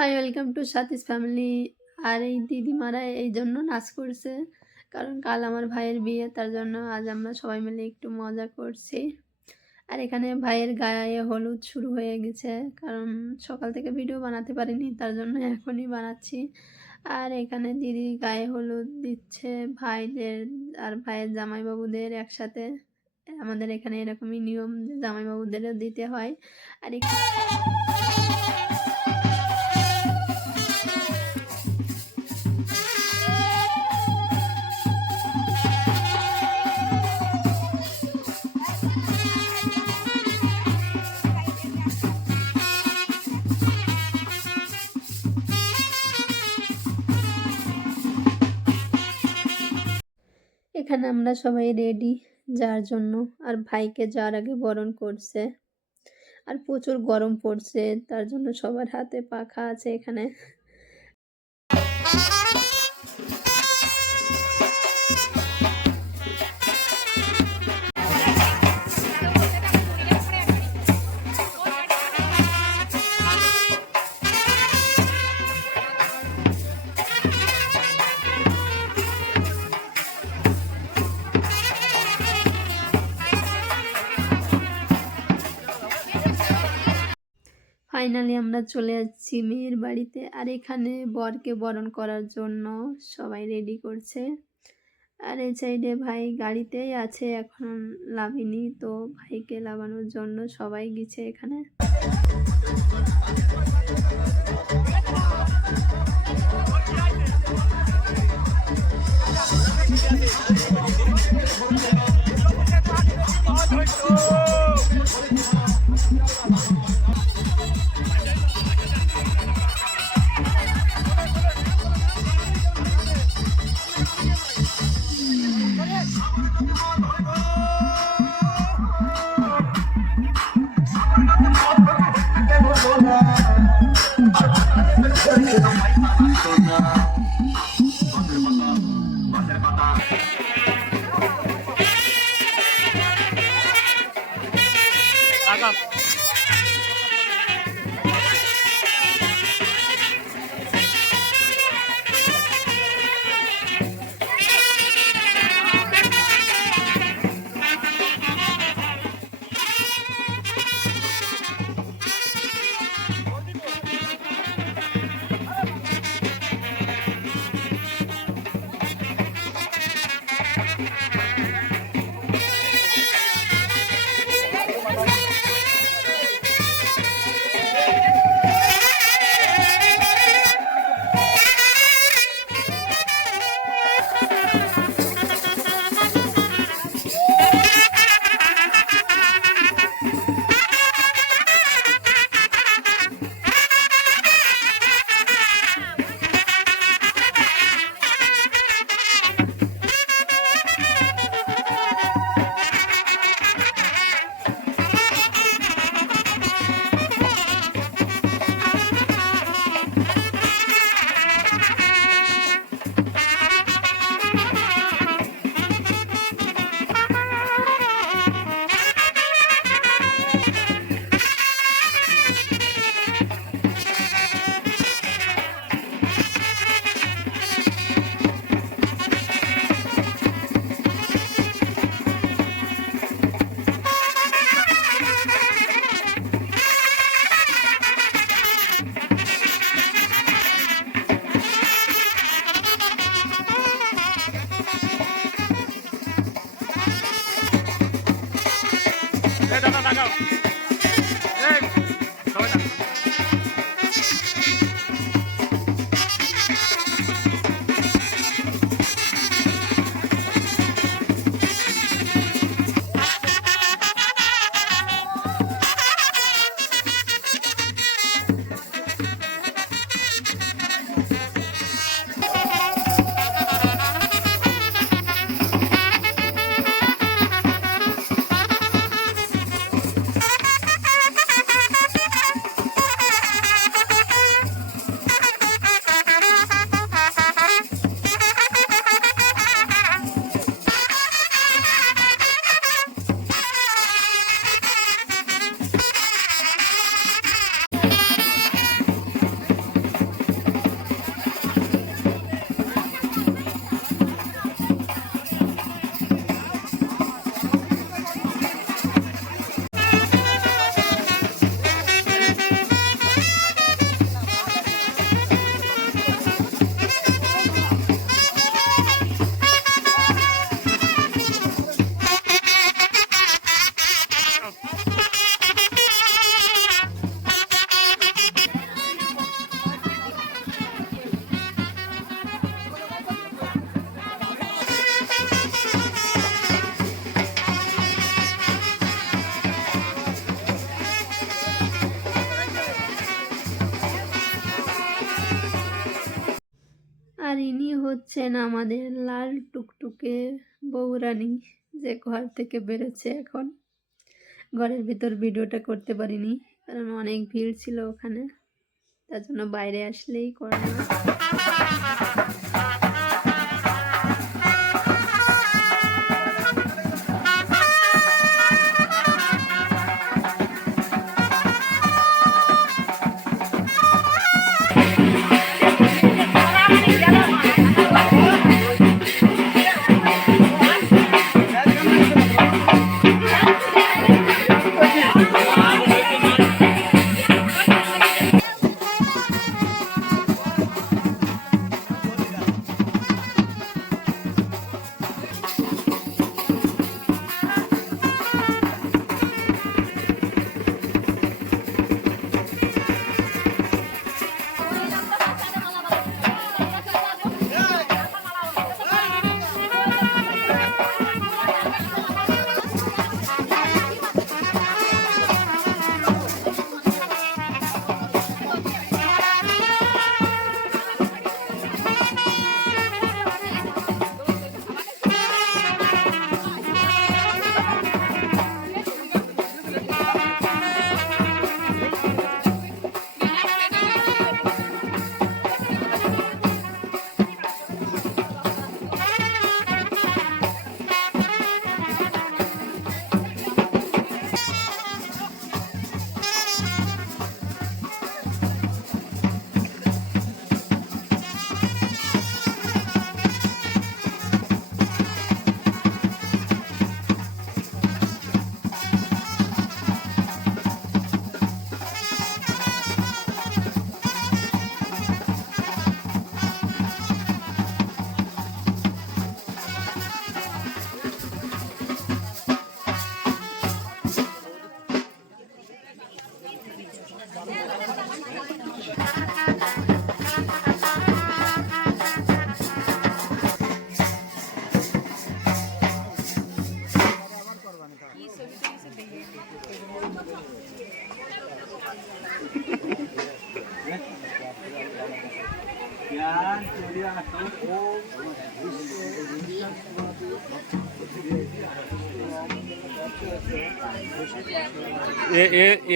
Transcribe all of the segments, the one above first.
High welcome to Saathi's family. আর এই দিদিমারা এই জন্য নাচ করছে, কারণ কাল আমার ভাইয়ের বিয়ে, তার জন্য আজ আমরা সবাই মিলে একটু মজা করছি। আর এখানে ভাইয়ের গায়ে হলুদ শুরু হয়ে গেছে, কারণ সকাল থেকে ভিডিও বানাতে পারিনি, তার জন্য এখনই বানাচ্ছি। আর এখানে দিদি গায়ে হলুদ দিচ্ছে ভাইদের আর ভাইয়ের জামাইবাবুদের একসাথে। আমাদের এখানে এরকমই নিয়ম যে জামাইবাবুদেরও দিতে হয়। আর এখানে আমরা সবাই রেডি যার জন্য, আর ভাইকে যার আগে বরণ করছে। আর প্রচুর গরম পড়ছে, তার জন্য সবার হাতে পাখা আছে এখানে। ফাইনালি আমরা চলে যাচ্ছি মেয়ের বাড়িতে। আর এখানে বরকে বরণ করার জন্য সবাই রেডি করছে। আর এই সাইডে ভাই গাড়িতেই আছে, এখন লাভিনি, তো ভাইকে লাগানোর জন্য সবাই গেছে এখানে। হচ্ছেন আমাদের লাল টুকটুকে বউরানী, যে ঘর থেকে বেরোচ্ছে এখন। ঘরের ভিতর ভিডিওটা করতে পারিনি, কারণ অনেক ভিড় ছিল ওখানে, তার জন্য বাইরে আসলেই করা।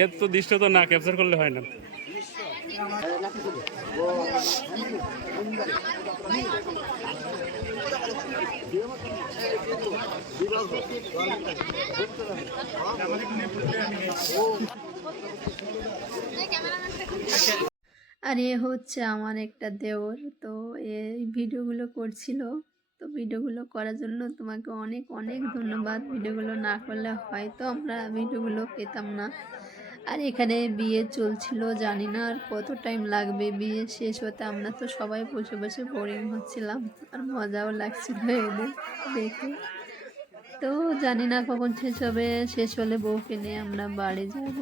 এর তো দৃশ্য তো না ক্যাপচার করলে হয় না। আর এ হচ্ছে আমার একটা দেওর, তো এই ভিডিওগুলো করছিল। তো ভিডিওগুলো করার জন্য তোমাকে অনেক অনেক ধন্যবাদ। ভিডিওগুলো না করলে হয়তো আমরা ভিডিওগুলো পেতাম না। আর এখানে বিয়ে চলছিল, জানি না আর কত টাইম লাগবে বিয়ে শেষ হতে। আমরা তো সবাই বসে বসে বোরিং হচ্ছিলাম, আর মজাও লাগছিল এদের দেখে। তো জানি না কখন শেষ হবে, শেষ হলে বউকে নিয়ে আমরা বাড়ি যাব।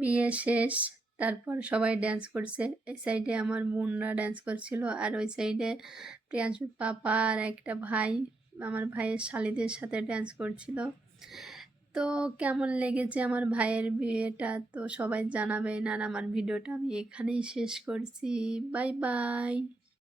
বিয়ে শেষ, তারপর সবাই ড্যান্স করছে। এই সাইডে আমার বোনরা ড্যান্স করছিল, আর ওই সাইডে প্রিয়াংশুর পাপা আর একটা ভাই আমার ভাইয়ের শালিদের সাথে ড্যান্স করছিল। তো কেমন লেগেছে আমার ভাইয়ের বিয়েটা তো সবাই জানাবেন। আর আমার ভিডিওটা আমি এখানেই শেষ করছি। Bye bye.